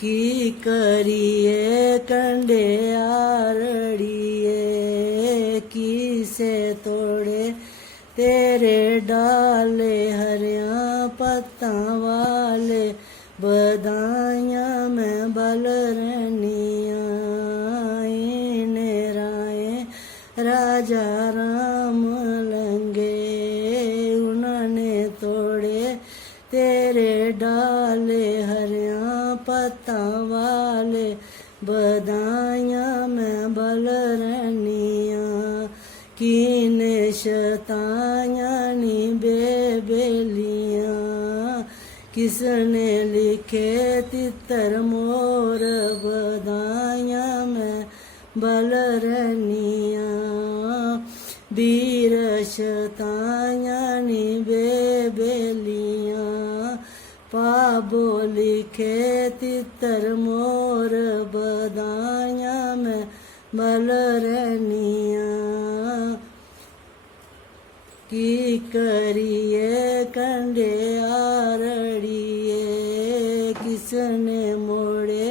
की करिए कंडे आरड़िए किसे तोड़े तेरे डाले हरिया पत्ता वाले बधाइयाँ में बलरनिया इने राय राजा राम लंगे उन्होंने तोड़े तेरे डाले हरिया पत्ता वाले बधाइयाँ में बलरनिया कीने शताया नी बेबेलियाँ किसने लिखे तितर मोर बधाइयाँ में बलरनिया वीर शताया नी बेबेलियाँ पाबो लिखे तितर मोर बधाइयाँ में बलरनिया की करिए कंडे आरड़िए किसने मोड़े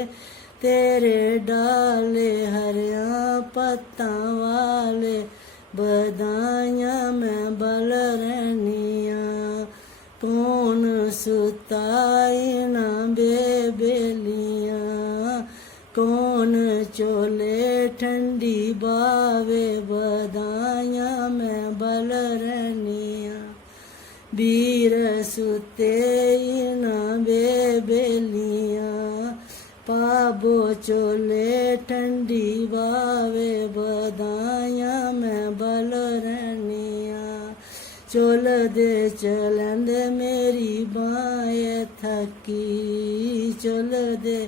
तेरे डाले हरिया पत्ता वाले बधाइयाँ में बलरनिया कौन सुताई ना बेबेलियाँ कौन चोले ठंडी बावे बधाइयाँ में बलरनिया वीर सुते ना बेबेलियाँ पाबो चोले ठंडी बावे बधाइयाँ में बलरनिया चोल दे चलंद मेरी बाएँ थकी चोल दे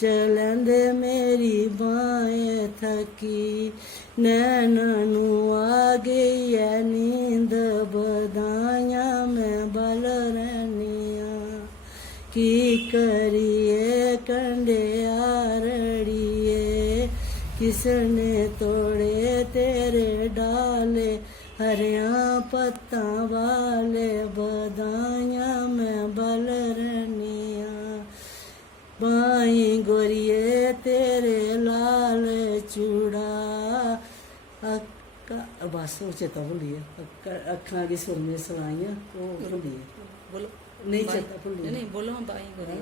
चलंद मेरी बाएँ थकी नैनू आ गई है नींद बधाइयाँ में बलरनिया की करिए कंडे आरड़िए किसने तोड़े तेरे डाले हरिया पत्ता वाले बधाइयाँ में बलरनिया बाई गोरिए तेरे लाल चूड़ा बस वो चेता भूलिए अखा की सुर में सलाइयाँ वो भूलिए बोलो नहीं चेता भूलिए नहीं बोलो बाई गोरी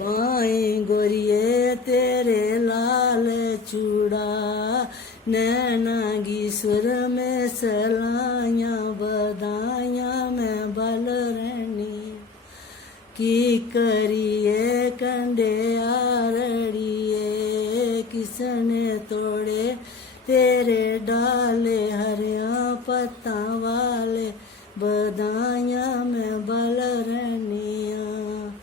बाई गोरिए तेरे लाल चूड़ा नैना की सुर में सलाइयाँ बधाइयाँ में बलरनिया की करिए कंडे आरड़िए किसने तोड़े तेरे डाले हरिया पत्ता वाले बधाइयाँ में बलरनिया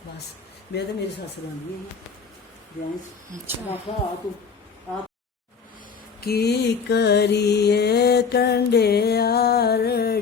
बस मैं तो मेरी सास गानी है तू की करिए कंडे आरड़ी